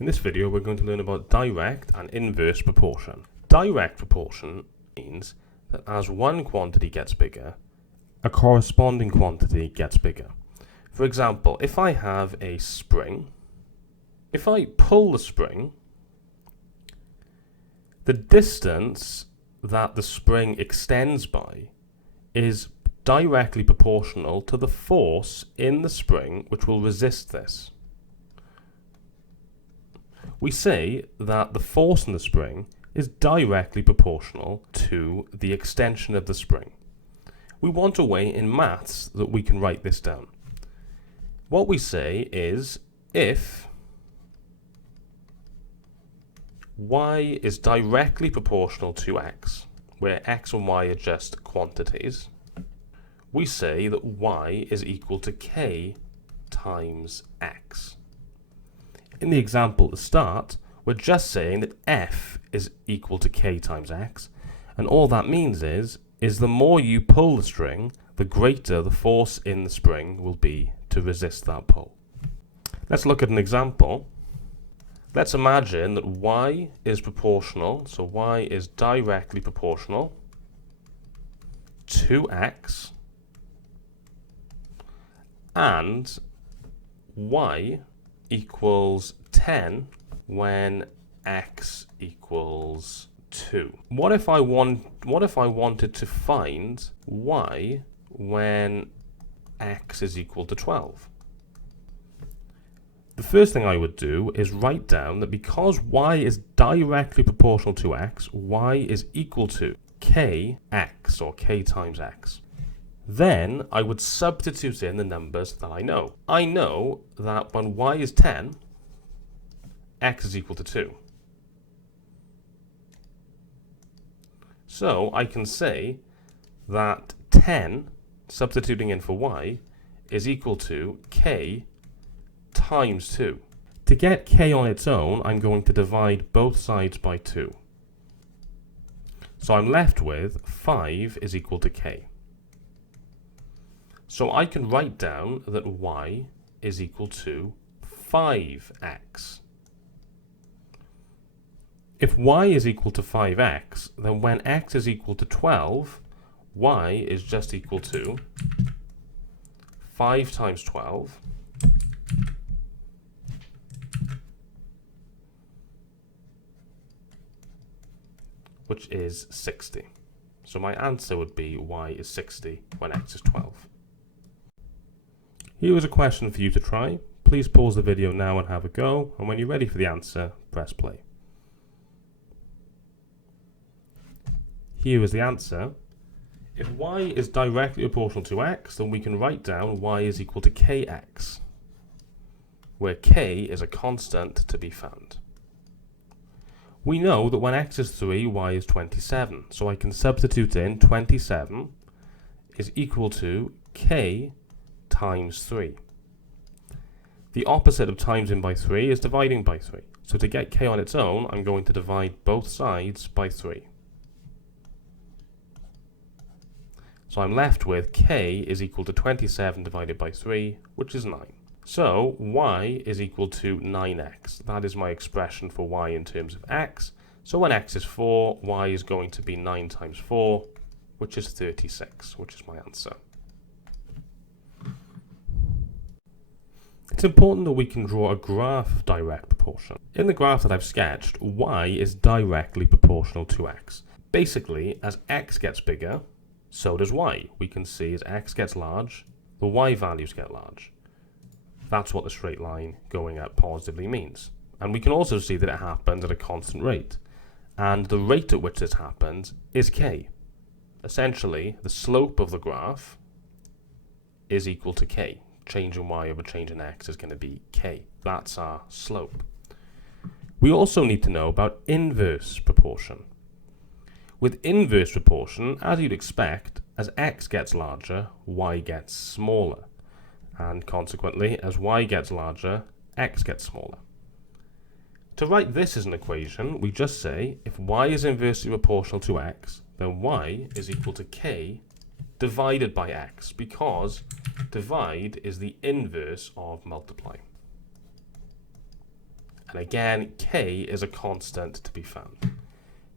In this video, we're going to learn about direct and inverse proportion. Direct proportion means that as one quantity gets bigger, a corresponding quantity gets bigger. For example, if I have a spring, if I pull the spring, the distance that the spring extends by is directly proportional to the force in the spring which will resist this. We say that the force in the spring is directly proportional to the extension of the spring. We want a way in maths that we can write this down. What we say is if y is directly proportional to x, where x and y are just quantities, we say that y is equal to k times x. In the example at the start, we're just saying that f is equal to k times x, and all that means is the more you pull the string, the greater the force in the spring will be to resist that pull. Let's look at an example. Let's imagine that y is proportional, so y is directly proportional to x, and y equals 10 when x equals 2. What if I wanted to find y when x is equal to 12? The first thing I would do is write down that because y is directly proportional to x, y is equal to kx, or k times x. Then I would substitute in the numbers that I know. I know that when y is 10, x is equal to 2. So I can say that 10, substituting in for y, is equal to k times 2. To get k on its own, I'm going to divide both sides by 2. So I'm left with 5 is equal to k. So I can write down that y is equal to 5x. If y is equal to 5x, then when x is equal to 12, y is just equal to 5 times 12, which is 60. So my answer would be y is 60 when x is 12. Here is a question for you to try. Please pause the video now and have a go, and when you're ready for the answer, press play. Here is the answer. If y is directly proportional to x, then we can write down y is equal to kx, where k is a constant to be found. We know that when x is 3, y is 27, so I can substitute in 27 is equal to k times 3. The opposite of times in by 3 is dividing by 3. So to get k on its own, I'm going to divide both sides by 3. So I'm left with k is equal to 27 divided by 3, which is 9. So y is equal to 9x. That is my expression for y in terms of x. So when x is 4, y is going to be 9 times 4, which is 36, which is my answer. It's important that we can draw a graph of direct proportion. In the graph that I've sketched, y is directly proportional to x. Basically, as x gets bigger, so does y. We can see as x gets large, the y values get large. That's what the straight line going up positively means. And we can also see that it happens at a constant rate. And the rate at which this happens is k. Essentially, the slope of the graph is equal to k. Change in y over change in x is going to be k. That's our slope. We also need to know about inverse proportion. With inverse proportion, as you'd expect, as x gets larger, y gets smaller. And consequently, as y gets larger, x gets smaller. To write this as an equation, we just say if y is inversely proportional to x, then y is equal to k divided by x, because divide is the inverse of multiply. And again, k is a constant to be found.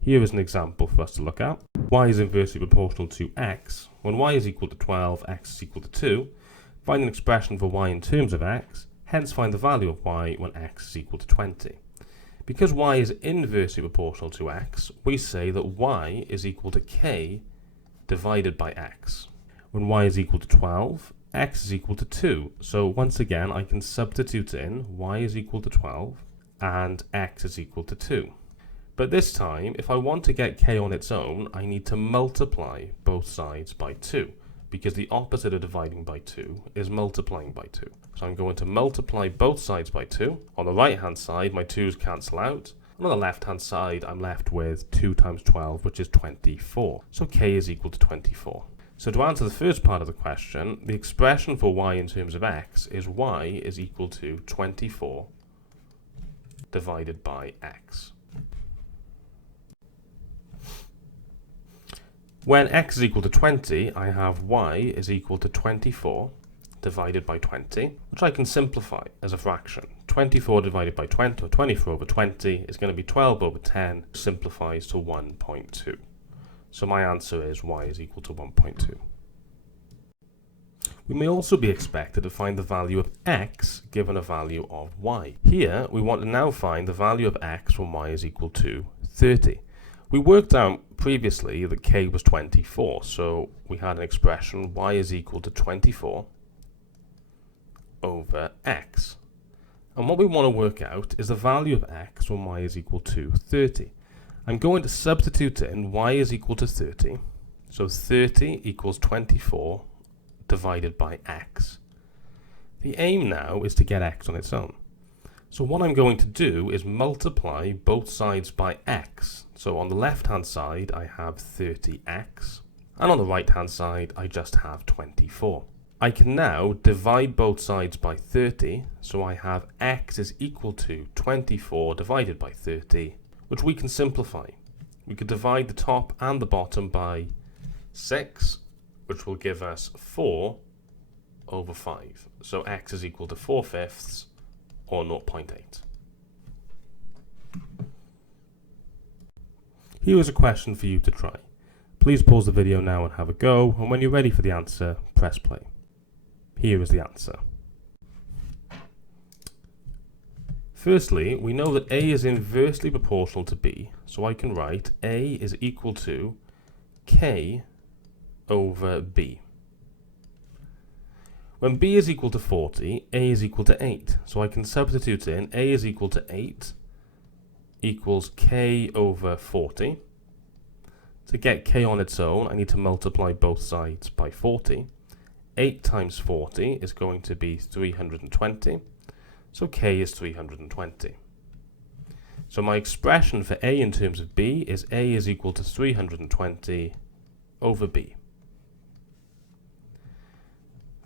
Here is an example for us to look at. Y is inversely proportional to x. When y is equal to 12, x is equal to 2. Find an expression for y in terms of x, hence find the value of y when x is equal to 20. Because y is inversely proportional to x, we say that y is equal to k divided by x. When y is equal to 12, x is equal to 2. So once again, I can substitute in y is equal to 12 and x is equal to 2. But this time, if I want to get k on its own, I need to multiply both sides by 2, because the opposite of dividing by 2 is multiplying by 2. So I'm going to multiply both sides by 2. On the right-hand side, my 2's cancel out. And on the left-hand side, I'm left with 2 times 12, which is 24. So k is equal to 24. So to answer the first part of the question, the expression for y in terms of x is y is equal to 24 divided by x. When x is equal to 20, I have y is equal to 24 divided by 20, which I can simplify as a fraction. 24 divided by 20, or 24 over 20, is going to be 12 over 10, simplifies to 1.2. So my answer is y is equal to 1.2. We may also be expected to find the value of x given a value of y. Here, we want to now find the value of x when y is equal to 30. We worked out previously that k was 24, so we had an expression y is equal to 24 over x. And what we want to work out is the value of x when y is equal to 30. I'm going to substitute in y is equal to 30, so 30 equals 24 divided by x. The aim now is to get x on its own. So what I'm going to do is multiply both sides by x. So on the left-hand side, I have 30x, and on the right-hand side, I just have 24. I can now divide both sides by 30, so I have x is equal to 24 divided by 30, which we can simplify. We could divide the top and the bottom by 6, which will give us 4 over 5. So x is equal to 4/5, or 0.8. Here is a question for you to try. Please pause the video now and have a go, and when you're ready for the answer, press play. Here is the answer. Firstly, we know that a is inversely proportional to b, so I can write a is equal to k over b. When b is equal to 40, a is equal to 8, so I can substitute in a is equal to 8 equals k over 40. To get k on its own, I need to multiply both sides by 40. 8 times 40 is going to be 320, so k is 320. So my expression for a in terms of b is a is equal to 320 over b.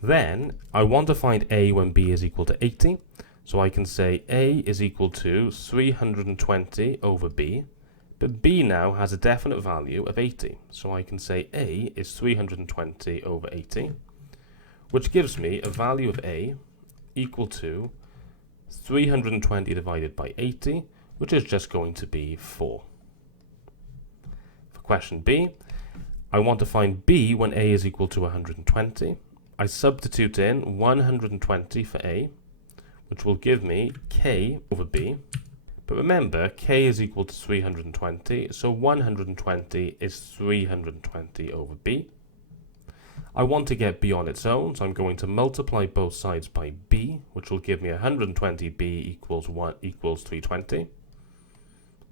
Then I want to find a when b is equal to 80, so I can say a is equal to 320 over b, but b now has a definite value of 80, so I can say a is 320 over 80, which gives me a value of a equal to 320 divided by 80, which is just going to be 4. For question b, I want to find b when a is equal to 120. I substitute in 120 for a, which will give me k over b. But remember, k is equal to 320, so 120 is 320 over b. I want to get b on its own, so I'm going to multiply both sides by b, which will give me 120b equals 320.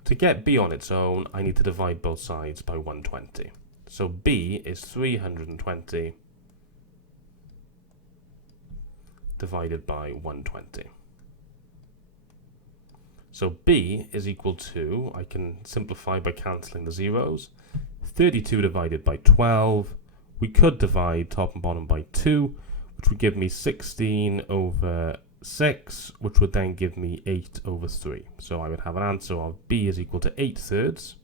To get b on its own, I need to divide both sides by 120. So b is 320 divided by 120. So b is equal to, I can simplify by cancelling the zeros, 32 divided by 12. We could divide top and bottom by 2, which would give me 16 over 6, which would then give me 8 over 3. So I would have an answer of b is equal to 8/3,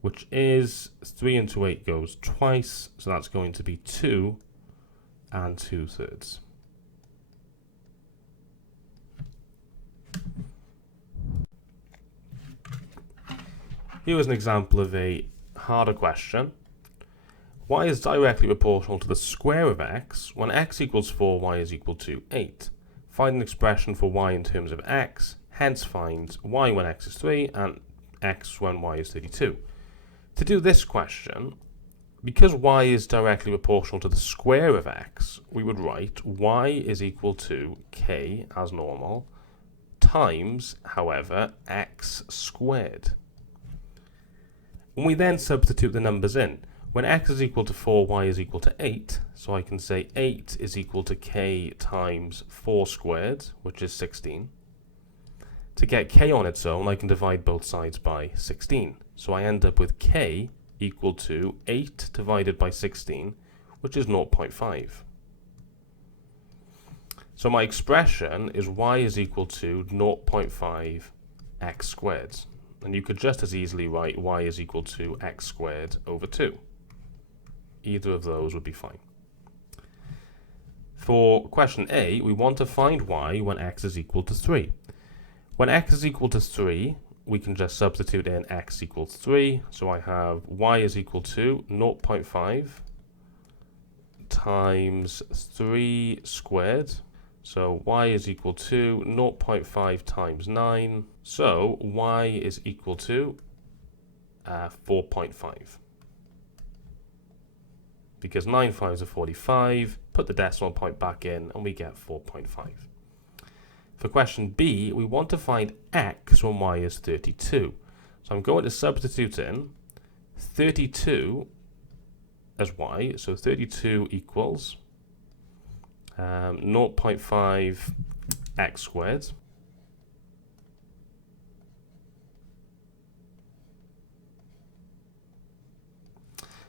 which is 3 into 8 goes twice, so that's going to be 2 and 2/3. Here is an example of a harder question. Y is directly proportional to the square of x when x equals 4, y is equal to 8. Find an expression for y in terms of x, hence find y when x is 3 and x when y is 32. To do this question, because y is directly proportional to the square of x, we would write y is equal to k, as normal, times, however, x squared. And we then substitute the numbers in. When x is equal to 4, y is equal to 8, so I can say 8 is equal to k times 4 squared, which is 16. To get k on its own, I can divide both sides by 16. So I end up with k equal to 8 divided by 16, which is 0.5. So my expression is y is equal to 0.5 x squared. And you could just as easily write y is equal to x squared over 2. Either of those would be fine. For question A, we want to find y when x is equal to 3. When x is equal to 3, we can just substitute in x equals 3. So I have y is equal to 0.5 times 3 squared. So y is equal to 0.5 times 9. So y is equal to 4.5. Because 9 5s are 45, put the decimal point back in, and we get 4.5. For question B, we want to find x when y is 32. So I'm going to substitute in 32 as y. So 32 equals 0.5 x squared.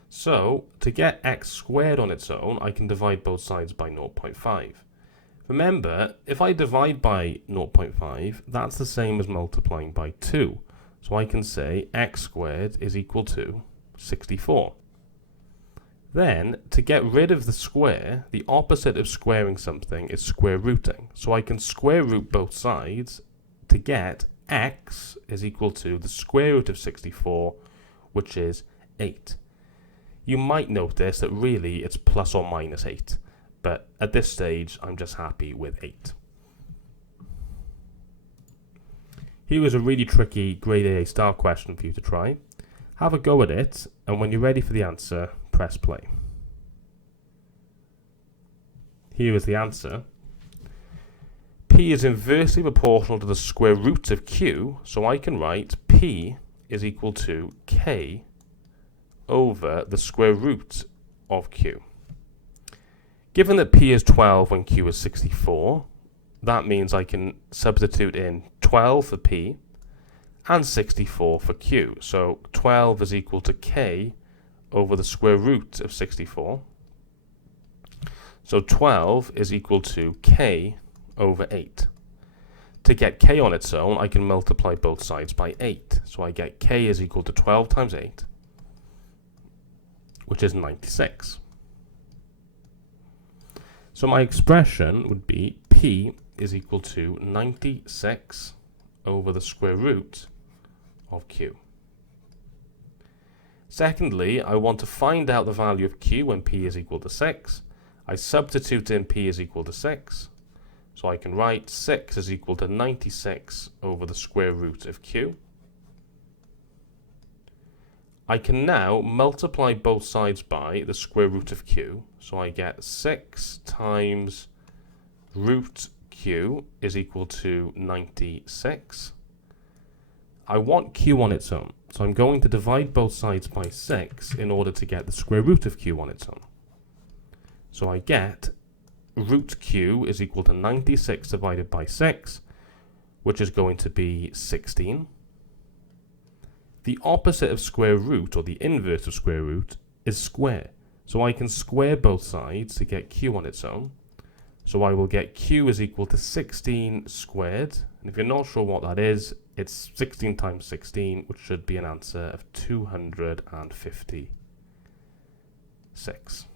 So, to get x squared on its own, I can divide both sides by 0.5. Remember, if I divide by 0.5, that's the same as multiplying by 2. So I can say x squared is equal to 64. Then, to get rid of the square, the opposite of squaring something is square rooting. So I can square root both sides to get x is equal to the square root of 64, which is 8. You might notice that really it's plus or minus 8, but at this stage I'm just happy with 8. Here is a really tricky grade AA style question for you to try. Have a go at it, and when you're ready for the answer, press play. Here is the answer. P is inversely proportional to the square root of Q, so I can write P is equal to K over the square root of Q. Given that P is 12 when Q is 64, that means I can substitute in 12 for P and 64 for Q. So 12 is equal to K over the square root of 64. So 12 is equal to K over 8. To get K on its own, I can multiply both sides by 8. So I get K is equal to 12 times 8, which is 96. So my expression would be P is equal to 96 over the square root of Q. Secondly, I want to find out the value of Q when P is equal to 6. I substitute in P is equal to 6. So I can write 6 is equal to 96 over the square root of Q. I can now multiply both sides by the square root of Q. So I get 6 times root Q is equal to 96. I want Q on its own. So I'm going to divide both sides by 6 in order to get the square root of Q on its own. So I get root Q is equal to 96 divided by 6, which is going to be 16. The opposite of square root, or the inverse of square root, is square. So I can square both sides to get Q on its own. So I will get Q is equal to 16 squared. And if you're not sure what that is, it's 16 times 16, which should be an answer of 256.